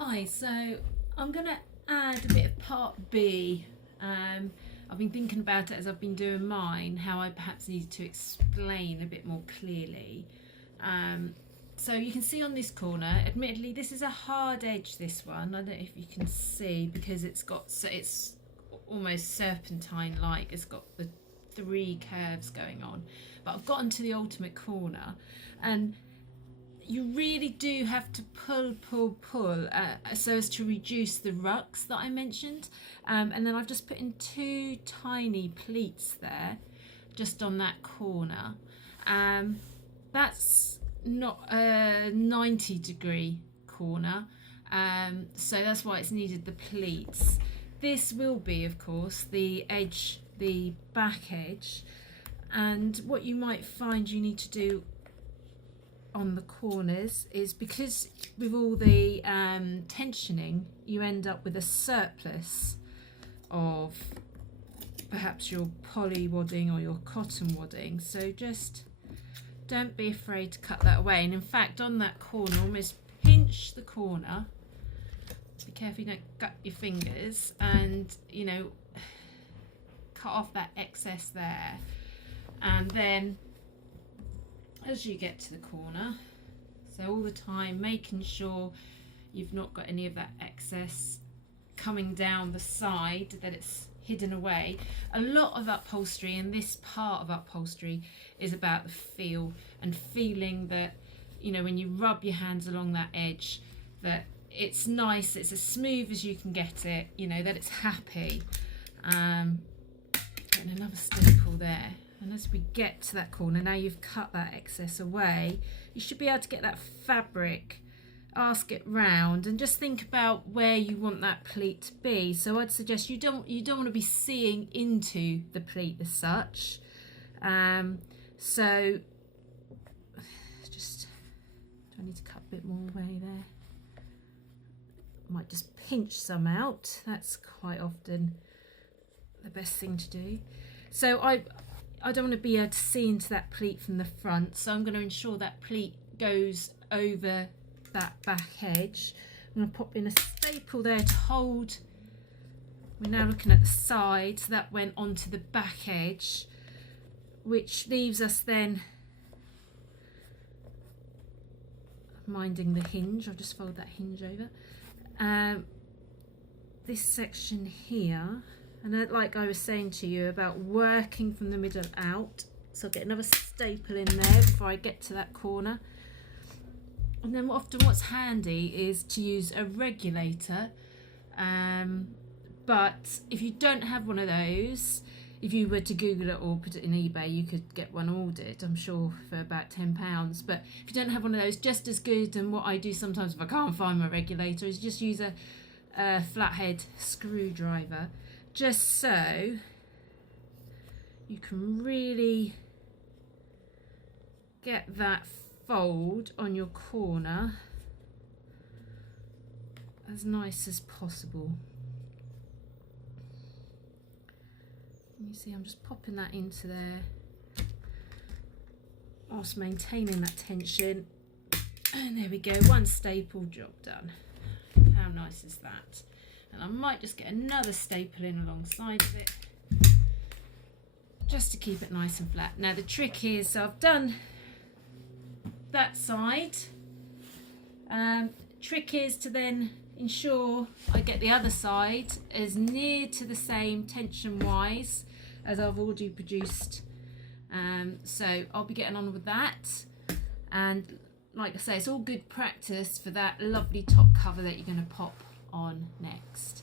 Hi, so I'm going to add a bit of part B. I've been thinking about it as I've been doing mine, how I perhaps need to explain a bit more clearly. So you can see on this corner, admittedly this is a hard edge, this one. I don't know if you can see because it's almost serpentine-like. It's got the three curves going on. But I've gotten to the ultimate corner and you really do have to pull so as to reduce the rucks that I mentioned, and then I've just put in two tiny pleats there just on that corner. That's not a 90-degree corner, so that's why it's needed the pleats. This will be, of course, the edge, the back edge, and what you might find you need to do on the corners is, because with all the tensioning you end up with a surplus of perhaps your poly wadding or your cotton wadding, so just don't be afraid to cut that away. And in fact, on that corner, almost pinch the corner, be careful you don't gut your fingers, and cut off that excess there. And then as you get to the corner, so all the time making sure you've not got any of that excess coming down the side, that it's hidden away. A lot of upholstery, and this part of upholstery, is about the feel and feeling that, when you rub your hands along that edge, that it's nice, it's as smooth as you can get it, that it's happy. And another staple there. And as we get to that corner, now you've cut that excess away, you should be able to get that fabric, ask it round, and just think about where you want that pleat to be. So I'd suggest you don't want to be seeing into the pleat as such. So just, do I need to cut a bit more away there? Might just pinch some out. That's quite often the best thing to do. So I don't want to be able to see into that pleat from the front, so I'm going to ensure that pleat goes over that back edge. I'm going to pop in a staple there to hold. We're now looking at the side, so that went onto the back edge, which leaves us then minding the hinge. I'll just fold that hinge over. This section here. And like I was saying to you about working from the middle out, so I'll get another staple in there before I get to that corner. And then often what's handy is to use a regulator, but if you don't have one of those, if you were to Google it or put it in eBay, you could get one ordered, I'm sure, for about £10. But if you don't have one of those, just as good, and what I do sometimes if I can't find my regulator, is just use a flathead screwdriver, just so you can really get that fold on your corner as nice as possible. You see, I'm just popping that into there whilst maintaining that tension, and there we go, one staple, job done. How nice is that? And I might just get another staple in alongside of it, just to keep it nice and flat. Now the trick is, so I've done that side. Trick is to then ensure I get the other side as near to the same tension wise as I've already produced. So I'll be getting on with that. And like I say, it's all good practice for that lovely top cover that you're going to pop on next.